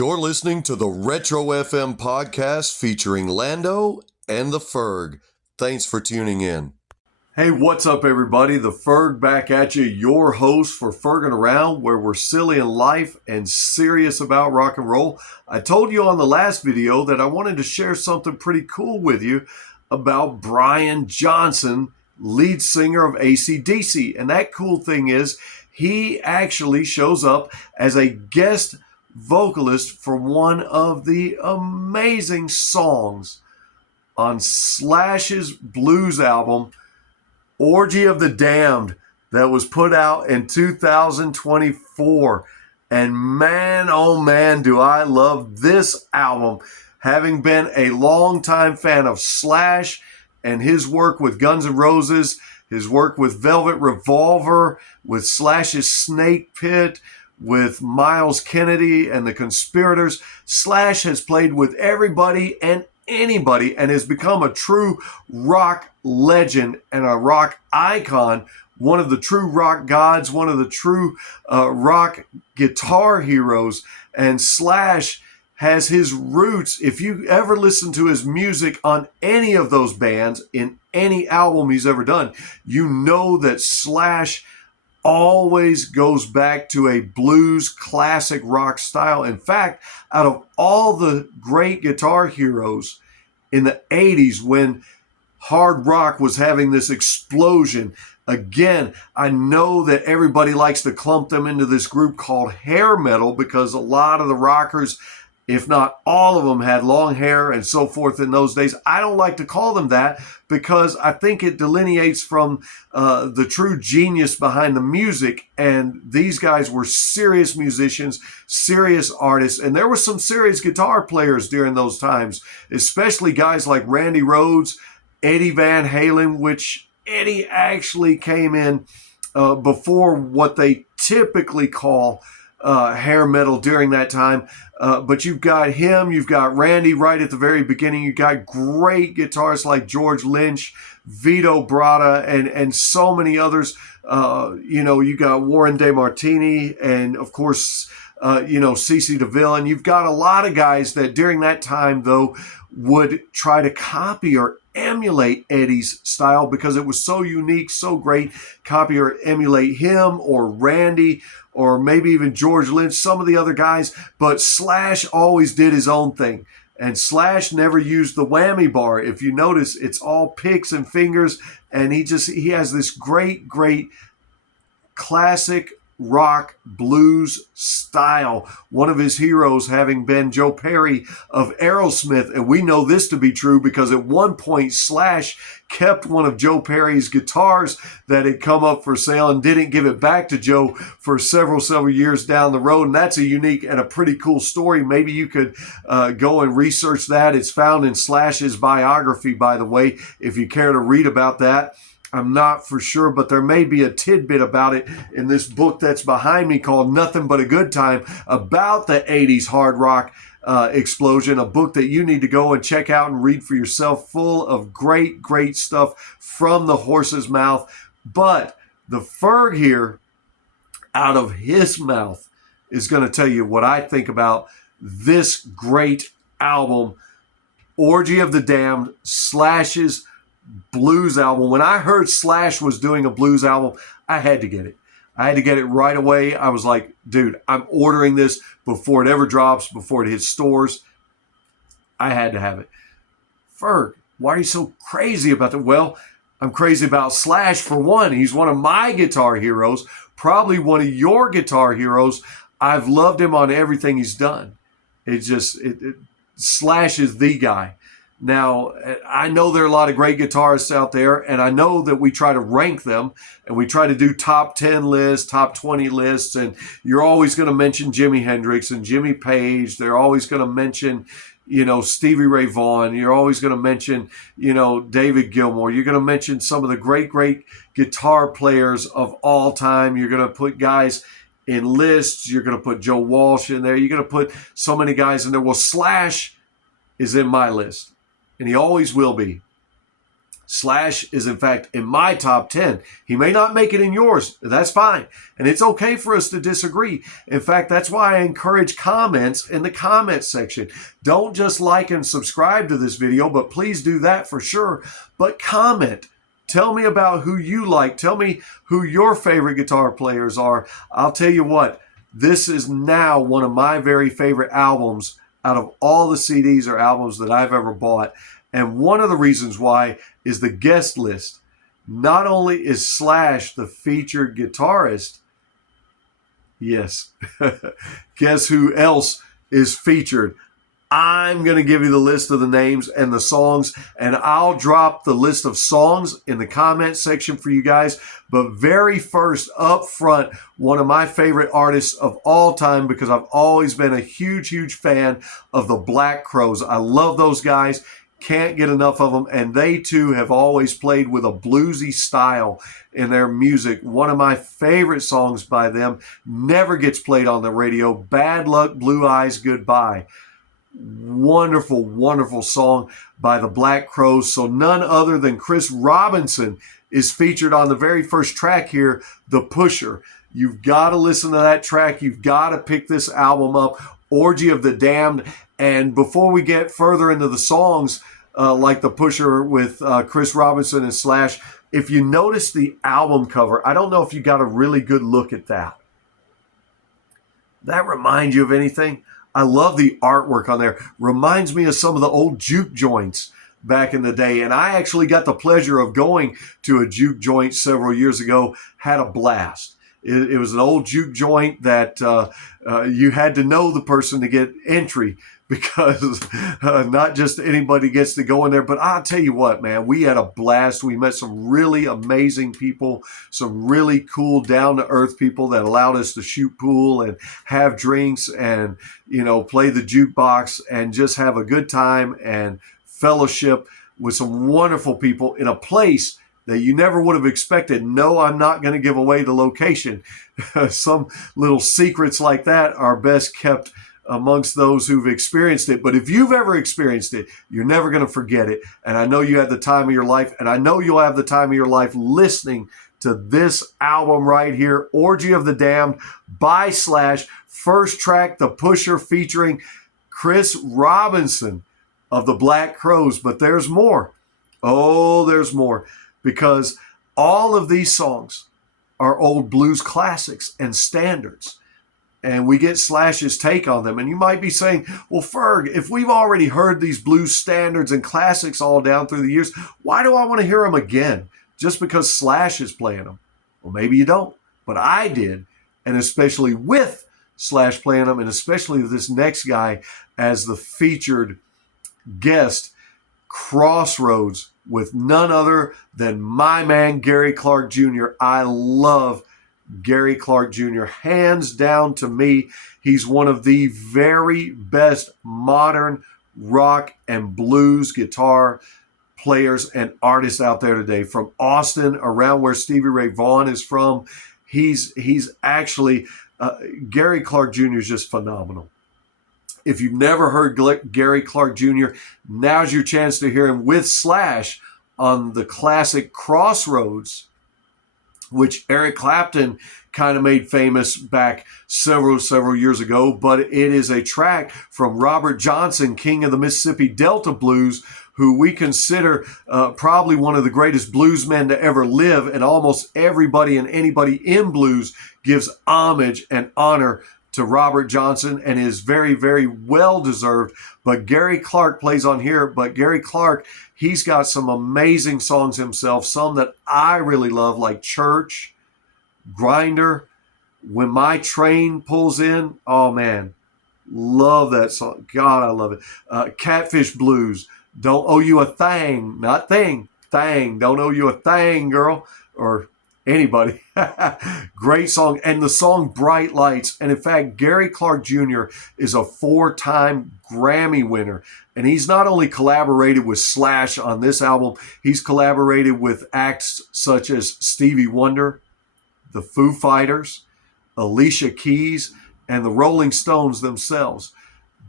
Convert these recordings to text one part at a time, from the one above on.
You're listening to the Retro FM podcast featuring Lando and the Ferg. Thanks for tuning in. Hey, what's up, everybody? The Ferg back at you, your host for Fergin' Around, where we're silly in life and serious about rock and roll. I told you on the last video that I wanted to share something pretty cool with you about Brian Johnson, lead singer of AC/DC. And that cool thing is he actually shows up as a guest vocalist for one of the amazing songs on Slash's blues album, Orgy of the Damned, that was put out in 2024. And man, oh man, do I love this album. Having been a longtime fan of Slash and his work with Guns N' Roses, his work with Velvet Revolver, with Slash's Snake Pit, with Miles Kennedy and the Conspirators, Slash has played with everybody and anybody and has become a true rock legend and a rock icon, one of the true rock gods, one of the true rock guitar heroes. And Slash has his roots. If you ever listen to his music on any of those bands, in any album he's ever done, you know that Slash always goes back to a blues classic rock style. In fact, out of all the great guitar heroes in the 80s when hard rock was having this explosion, again, I know that everybody likes to clump them into this group called hair metal because a lot of the rockers, if not all of them, had long hair and so forth in those days. I don't like to call them that because I think it delineates from the true genius behind the music. And these guys were serious musicians, serious artists, and there were some serious guitar players during those times, especially guys like Randy Rhoads, Eddie Van Halen, which Eddie actually came in before what they typically call hair metal during that time. But you've got him, you've got Randy right at the very beginning. You've got great guitarists like George Lynch, Vito Bratta, and so many others. You got Warren DeMartini and, of course, CeCe DeVille. And you've got a lot of guys that during that time, though, would try to copy or emulate Eddie's style because it was so unique, so great. Copy or emulate him or Randy or maybe even George Lynch, some of the other guys. But Slash always did his own thing. And Slash never used the whammy bar. If you notice, it's all picks and fingers. And he has this great classic rock blues style. One of his heroes having been Joe Perry of Aerosmith. And we know this to be true because at one point Slash kept one of Joe Perry's guitars that had come up for sale and didn't give it back to Joe for several years down the road. And that's a unique and a pretty cool story. Maybe you could go and research that. It's found in Slash's biography, by the way, if you care to read about that. I'm not for sure, but there may be a tidbit about it in this book that's behind me called Nothing But a Good Time, about the 80s hard rock explosion, a book that you need to go and check out and read for yourself, full of great stuff from the horse's mouth. But the Ferg here, out of his mouth, is going to tell you what I think about this great album, Orgy of the Damned, Slash's blues album. When I heard Slash was doing a blues album, I had to get it. I had to get it right away. I was like, dude, I'm ordering this before it ever drops, before it hits stores. I had to have it. Ferg, why are you so crazy about that? Well, I'm crazy about Slash for one. He's one of my guitar heroes, probably one of your guitar heroes. I've loved him on everything he's done. Slash is the guy. Now, I know there are a lot of great guitarists out there, and I know that we try to rank them, and we try to do top 10 lists, top 20 lists, and you're always going to mention Jimi Hendrix and Jimmy Page. They're always going to mention, Stevie Ray Vaughan. You're always going to mention, David Gilmour. You're going to mention some of the great guitar players of all time. You're going to put guys in lists. You're going to put Joe Walsh in there. You're going to put so many guys in there. Well, Slash is in my list, and he always will be. Slash is, in fact, in my top 10. He may not make it in yours. That's fine. And it's okay for us to disagree. In fact, that's why I encourage comments in the comment section. Don't just like and subscribe to this video, but please do that for sure. But comment. Tell me about who you like. Tell me who your favorite guitar players are. I'll tell you what, this is now one of my very favorite albums out of all the CDs or albums that I've ever bought. And one of the reasons why is the guest list. Not only is Slash the featured guitarist, yes, guess who else is featured? I'm going to give you the list of the names and the songs, and I'll drop the list of songs in the comment section for you guys. But very first, up front, one of my favorite artists of all time, because I've always been a huge fan of the Black Crowes. I love those guys. Can't get enough of them, and they too have always played with a bluesy style in their music. One of my favorite songs by them never gets played on the radio, Bad Luck, Blue Eyes, Goodbye. Wonderful song by the Black Crowes. So none other than Chris Robinson is featured on the very first track here, The Pusher. You've got to listen to that track. You've got to pick this album up, Orgy of the Damned. And before we get further into the songs, like The Pusher with Chris Robinson and Slash, if you notice the album cover, I don't know if you got a really good look at that. That reminds you of anything? I love the artwork on there. Reminds me of some of the old juke joints back in the day. And I actually got the pleasure of going to a juke joint several years ago. Had a blast. It was an old juke joint that you had to know the person to get entry, because not just anybody gets to go in there. But I'll tell you what, man, we had a blast. We met some really amazing people, some really cool, down-to-earth people that allowed us to shoot pool and have drinks and, play the jukebox and just have a good time and fellowship with some wonderful people in a place that you never would have expected. No, I'm not going to give away the location. Some little secrets like that are best kept amongst those who've experienced it. But if you've ever experienced it, you're never going to forget it. And I know you had the time of your life, and I know you'll have the time of your life listening to this album right here, Orgy of the Damned by Slash. First track, The Pusher, featuring Chris Robinson of the Black Crowes. But there's more. Oh, there's more. Because all of these songs are old blues classics and standards. And we get Slash's take on them. And you might be saying, well, Ferg, if we've already heard these blues standards and classics all down through the years, why do I want to hear them again just because Slash is playing them? Well, maybe you don't, but I did. And especially with Slash playing them, and especially this next guy as the featured guest, Crossroads, with none other than my man, Gary Clark Jr. I love Gary Clark Jr. Hands down, to me, he's one of the very best modern rock and blues guitar players and artists out there today. From Austin, around where Stevie Ray Vaughan is from, he's actually, Gary Clark Jr. is just phenomenal. If you've never heard Gary Clark Jr., now's your chance to hear him with Slash on the classic Crossroads, which Eric Clapton kind of made famous back several years ago. But it is a track from Robert Johnson, king of the Mississippi Delta Blues, who we consider probably one of the greatest bluesmen to ever live. And almost everybody and anybody in blues gives homage and honor to Robert Johnson, and is very well deserved. But Gary Clark plays on here. But Gary Clark, he's got some amazing songs himself, some that I really love, like Church, Grinder, When My Train Pulls In. Oh man, love that song. God, I love it. Catfish Blues, Don't Owe You a Thing, not thing, thing. Don't owe you a thing, girl, or anybody. Great song. And the song Bright Lights. And in fact, Gary Clark Jr. is a 4-time Grammy winner. And he's not only collaborated with Slash on this album, he's collaborated with acts such as Stevie Wonder, the Foo Fighters, Alicia Keys, and the Rolling Stones themselves.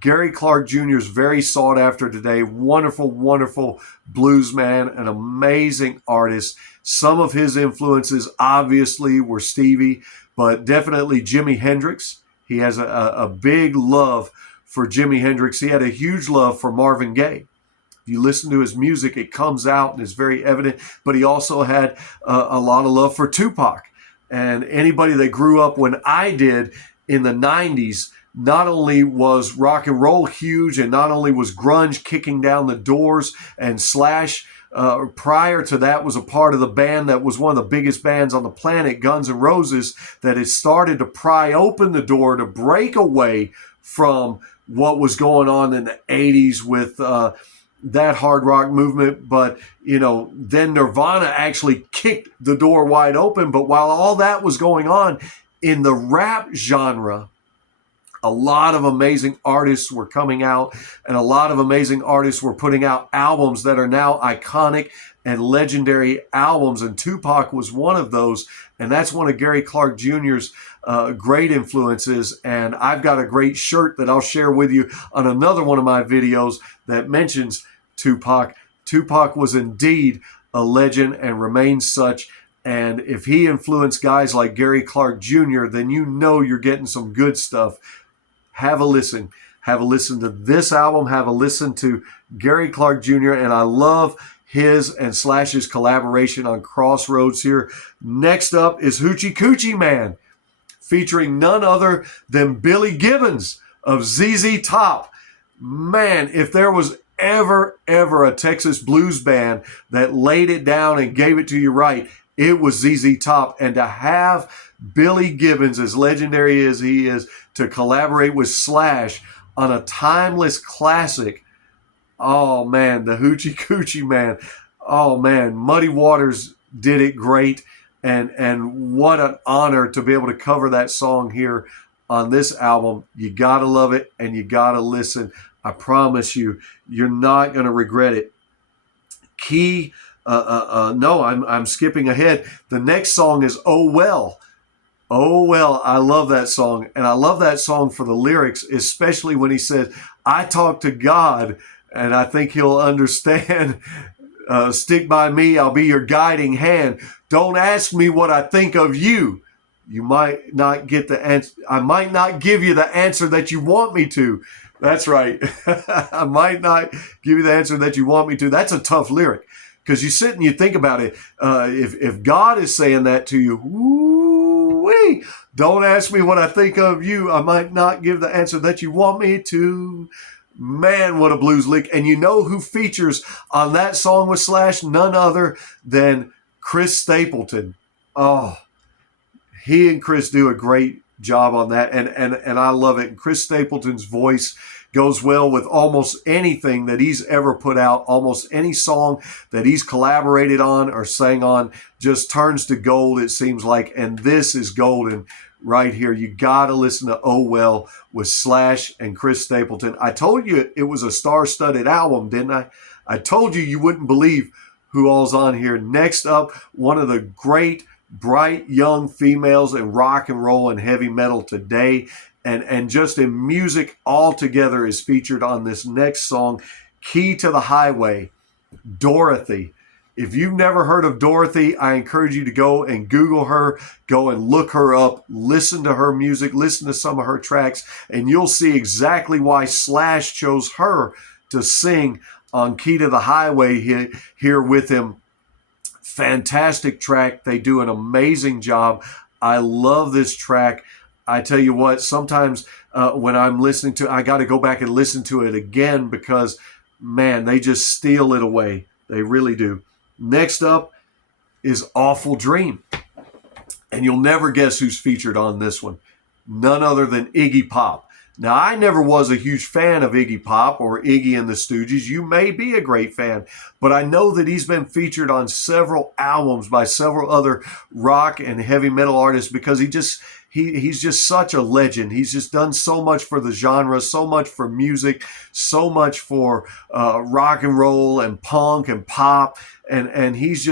Gary Clark Jr. is very sought after today. Wonderful, wonderful blues man, an amazing artist. Some of his influences obviously were Stevie, but definitely Jimi Hendrix. He has a big love for Jimi Hendrix. He had a huge love for Marvin Gaye. If you listen to his music, it comes out and is very evident, but he also had a lot of love for Tupac. And anybody that grew up when I did in the 90s, not only was rock and roll huge, and not only was grunge kicking down the doors, and Slash prior to that was a part of the band that was one of the biggest bands on the planet, Guns N' Roses, that had started to pry open the door to break away from what was going on in the 80s with that hard rock movement. But, then Nirvana actually kicked the door wide open. But while all that was going on in the rap genre, a lot of amazing artists were coming out, and a lot of amazing artists were putting out albums that are now iconic and legendary albums, and Tupac was one of those, and that's one of Gary Clark Jr.'s great influences. And I've got a great shirt that I'll share with you on another one of my videos that mentions Tupac. Tupac was indeed a legend and remains such. And if he influenced guys like Gary Clark Jr., then you're getting some good stuff. Have a listen. Have a listen to this album. Have a listen to Gary Clark Jr. And I love his and Slash's collaboration on Crossroads here. Next up is Hoochie Coochie Man, featuring none other than Billy Gibbons of ZZ Top. Man, if there was ever a Texas blues band that laid it down and gave it to you right, it was ZZ Top. And to have Billy Gibbons, as legendary as he is, to collaborate with Slash on a timeless classic, oh man, the Hoochie Coochie Man. Oh man, Muddy Waters did it great. And what an honor to be able to cover that song here on this album. You gotta love it and you gotta listen. I promise you, you're not gonna regret it. I'm skipping ahead. The next song is Oh Well. Oh Well, I love that song. And I love that song for the lyrics, especially when he says, I talk to God, and I think he'll understand. Stick by me, I'll be your guiding hand. Don't ask me what I think of you. You might not get the answer. I might not give you the answer that you want me to. That's right. I might not give you the answer that you want me to. That's a tough lyric, because you sit and you think about it. If God is saying that to you, woo-wee, don't ask me what I think of you. I might not give the answer that you want me to. Man, what a blues lick. And you know who features on that song with Slash? None other than Chris Stapleton. Oh, he and Chris do a great job on that. And I love it. And Chris Stapleton's voice goes well with almost anything that he's ever put out. Almost any song that he's collaborated on or sang on just turns to gold, it seems like. And this is golden right here. You got to listen to Oh Well with Slash and Chris Stapleton. I told you it was a star-studded album, didn't I? I told you wouldn't believe who all's on here. Next up, one of the great, bright, young females in rock and roll and heavy metal today, and just in music altogether, is featured on this next song, Key to the Highway, Dorothy. If you've never heard of Dorothy, I encourage you to go and Google her, go and look her up, listen to her music, listen to some of her tracks, and you'll see exactly why Slash chose her to sing on Key to the Highway here with him. Fantastic track. They do an amazing job. I love this track. I tell you what, sometimes when I'm listening to it, I got to go back and listen to it again because, man, they just steal it away. They really do. Next up is Awful Dream. And you'll never guess who's featured on this one. None other than Iggy Pop. Now, I never was a huge fan of Iggy Pop or Iggy and the Stooges. You may be a great fan, but I know that he's been featured on several albums by several other rock and heavy metal artists because he's just such a legend. He's just done so much for the genre, so much for music, so much for rock and roll and punk and pop. And he's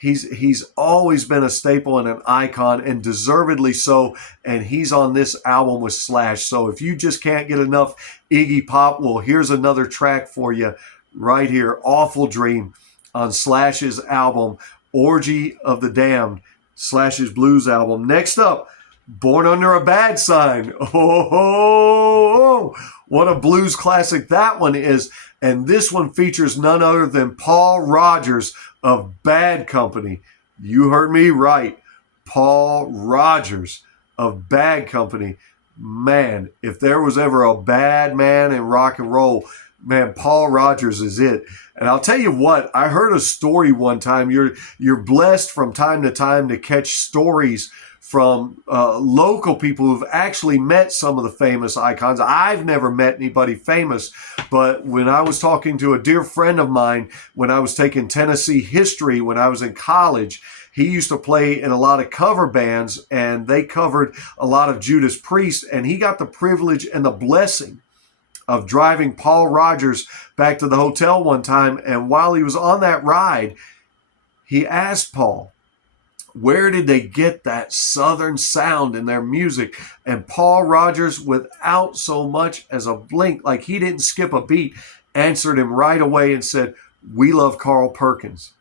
He's always been a staple and an icon, and deservedly so. And he's on this album with Slash. So if you just can't get enough Iggy Pop, well, here's another track for you right here. Awful Dream on Slash's album, Orgy of the Damned, Slash's blues album. Next up, Born Under a Bad Sign. Oh, what a blues classic that one is. And this one features none other than Paul Rodgers of Bad Company. You heard me right. Paul Rodgers of Bad Company. Man, if there was ever a bad man in rock and roll, man, Paul Rodgers is it. And I'll tell you what, I heard a story one time. You're blessed from time to time to catch stories from local people who've actually met some of the famous icons. I've never met anybody famous, but when I was talking to a dear friend of mine, when I was taking Tennessee history, when I was in college, he used to play in a lot of cover bands, and they covered a lot of Judas Priest, and he got the privilege and the blessing of driving Paul Rodgers back to the hotel one time. And while he was on that ride, he asked Paul, where did they get that Southern sound in their music? And Paul Rodgers, without so much as a blink, like he didn't skip a beat, answered him right away and said, we love Carl Perkins.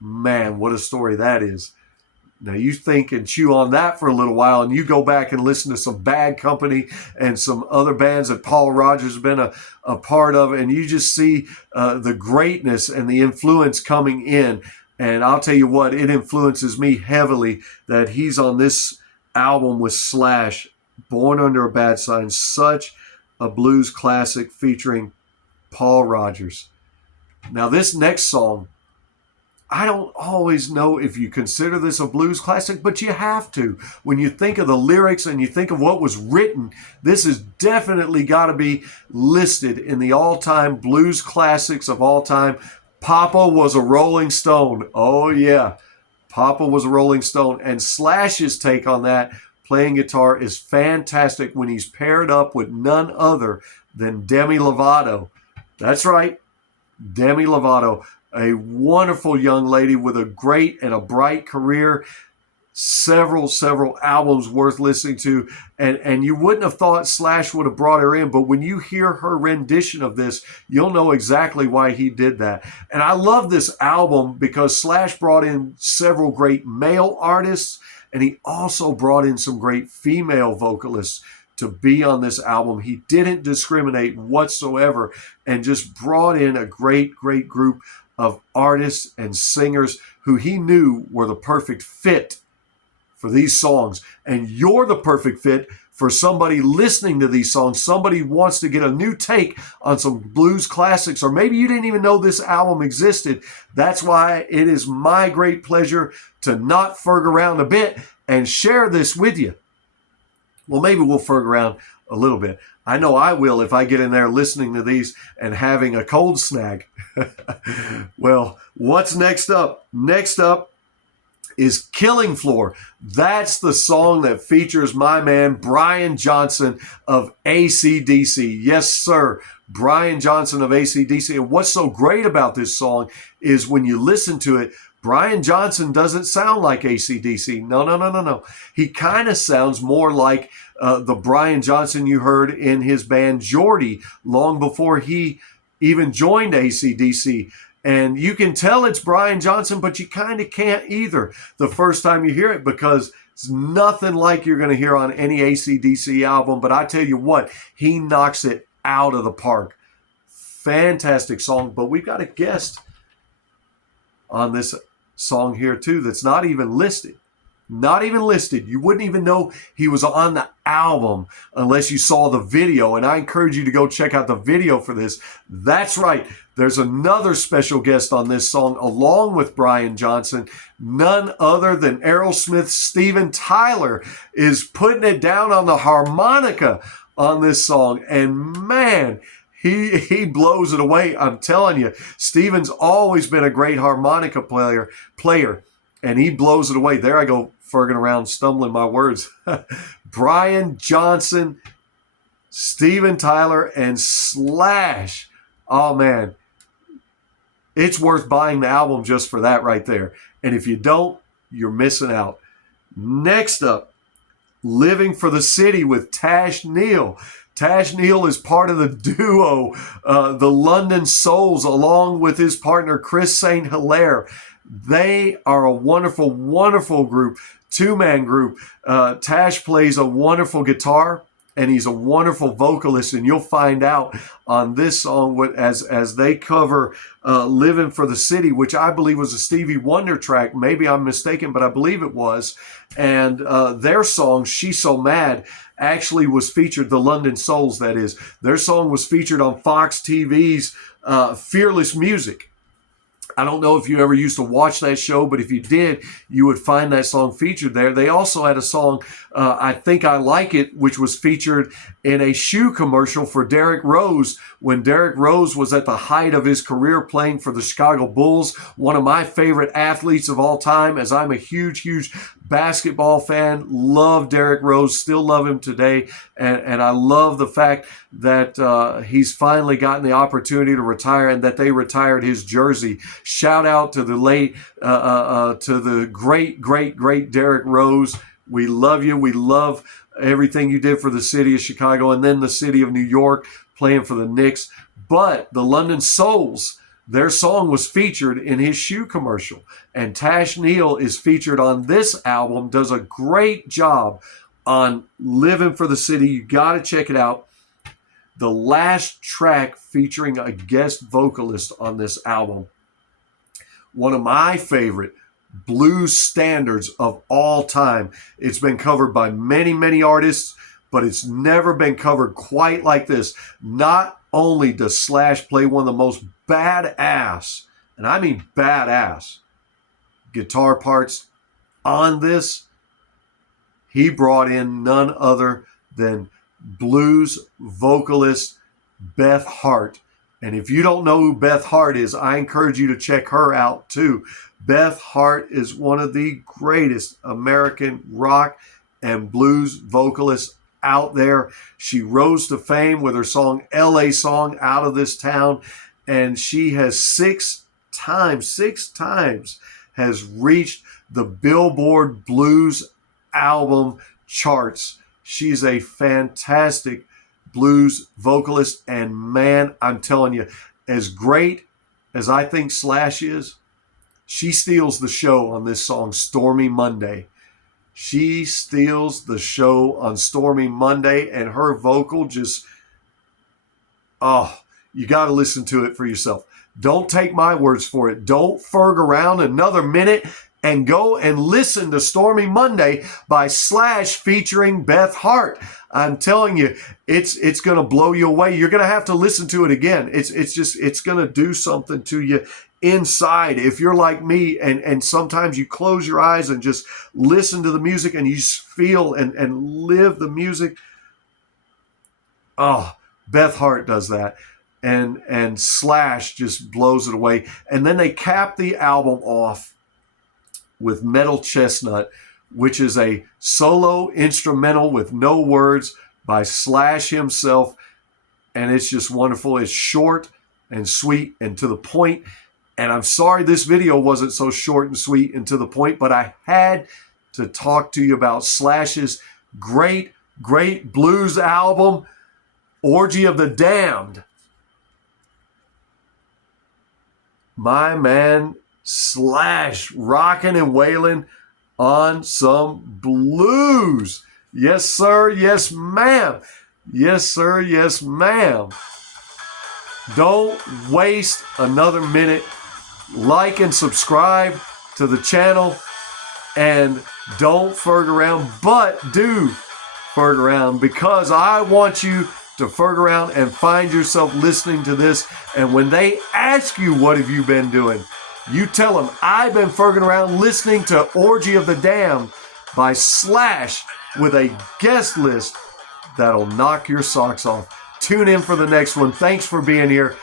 Man, what a story that is. Now you think and chew on that for a little while, and you go back and listen to some Bad Company and some other bands that Paul Rodgers has been a part of, and you just see the greatness and the influence coming in. And I'll tell you what, it influences me heavily that he's on this album with Slash, Born Under a Bad Sign, such a blues classic featuring Paul Rodgers. Now this next song, I don't always know if you consider this a blues classic, but you have to. When you think of the lyrics and you think of what was written, this has definitely got to be listed in the all-time blues classics of all time. Papa Was a Rolling Stone. Oh, yeah. Papa Was a Rolling Stone. And Slash's take on that, playing guitar, is fantastic when he's paired up with none other than Demi Lovato. That's right, Demi Lovato, a wonderful young lady with a great and a bright career. Several albums worth listening to, and you wouldn't have thought Slash would have brought her in, but when you hear her rendition of this, you'll know exactly why he did that. And I love this album because Slash brought in several great male artists, and he also brought in some great female vocalists to be on this album. He didn't discriminate whatsoever and just brought in a great group of artists and singers who he knew were the perfect fit for these songs. And you're the perfect fit for somebody listening to these songs. Somebody wants to get a new take on some blues classics, or maybe you didn't even know this album existed. That's why it is my great pleasure to not ferg around a bit and share this with you. Well, maybe we'll ferg around a little bit. I know I will if I get in there listening to these and having a cold snag. Well, what's next up? Next up is Killing Floor. That's the song that features my man Brian Johnson of AC/DC. Yes, sir, Brian Johnson of AC/DC. And what's so great about this song is when you listen to it, Brian Johnson doesn't sound like AC/DC. No. He kind of sounds more like the Brian Johnson you heard in his band Geordie long before he even joined AC/DC. And you can tell it's Brian Johnson, but you kind of can't either the first time you hear it, because it's nothing like you're going to hear on any AC/DC album. But I tell you what, he knocks it out of the park. Fantastic song. But we've got a guest on this song here too that's not even listed. Not even listed. You wouldn't even know he was on the album unless you saw the video. And I encourage you to go check out the video for this. That's right. There's another special guest on this song along with Brian Johnson. None other than Aerosmith's Steven Tyler is putting it down on the harmonica on this song. And man, he blows it away. I'm telling you, Steven's always been a great harmonica player, and he blows it away. There I go, ferging around, stumbling my words. Brian Johnson, Steven Tyler, and Slash. Oh, man. It's worth buying the album just for that right there. And if you don't, you're missing out. Next up, Living for the City with Tash Neal. Tash Neal is part of the duo, the London Souls, along with his partner, Chris St. Hilaire. They are a wonderful, wonderful group, two-man group. Tash plays a wonderful guitar, and he's a wonderful vocalist, and you'll find out on this song as they cover Living for the City, which I believe was a Stevie Wonder track. Maybe I'm mistaken, but I believe it was. And their song, She's So Mad, actually was featured, the London Souls, that is. Their song was featured on Fox TV's Fearless Music. I don't know if you ever used to watch that show, but if you did, you would find that song featured there. They also had a song, I Think I Like It, which was featured in a shoe commercial for Derrick Rose when Derrick Rose was at the height of his career playing for the Chicago Bulls, one of my favorite athletes of all time, as I'm a huge, huge basketball fan. Love Derrick Rose, still love him today, and I love the fact that he's finally gotten the opportunity to retire and that they retired his jersey. Shout out to the late, to the great Derrick Rose. We love you. We love everything you did for the city of Chicago and then the city of New York, playing for the Knicks. But the London Souls, their song was featured in his shoe commercial. And Tash Neal is featured on this album, does a great job on Living for the City. You got to check it out. The last track featuring a guest vocalist on this album, one of my favorite blues standards of all time. It's been covered by many, many artists, but it's never been covered quite like this. Not only does Slash play one of the most badass, and I mean badass, guitar parts on this, he brought in none other than blues vocalist Beth Hart. And if you don't know who Beth Hart is, I encourage you to check her out too. Beth Hart is one of the greatest American rock and blues vocalists out there. She rose to fame with her song LA Song, Out of This Town, and she has six times has reached the Billboard Blues album charts. She's a fantastic blues vocalist, and man, I'm telling you, as great as I think Slash is, she steals the show on this song, Stormy Monday. She steals the show on Stormy Monday, and her vocal just, you got to listen to it for yourself. Don't take my words for it. Don't ferg around another minute and go and listen to Stormy Monday by Slash featuring Beth Hart. I'm telling you, it's going to blow you away. You're going to have to listen to it again. It's going to do something to you inside. If you're like me and sometimes you close your eyes and just listen to the music and you just feel and live the music. Oh, Beth Hart does that. And Slash just blows it away. And then they cap the album off with Metal Chestnut, which is a solo instrumental with no words by Slash himself. And it's just wonderful. It's short and sweet and to the point. And I'm sorry this video wasn't so short and sweet and to the point, but I had to talk to you about Slash's great blues album, Orgy of the Damned. My man Slash rocking and wailing on some blues. Yes, sir. Yes, ma'am. Yes, sir. Yes, ma'am. Don't waste another minute. Like and subscribe to the channel. And don't ferg around, but do ferg around, because I want you to ferg around and find yourself listening to this. And when they ask you, what have you been doing? You tell them, I've been ferging around listening to Orgy of the Damned by Slash with a guest list that'll knock your socks off. Tune in for the next one. Thanks for being here.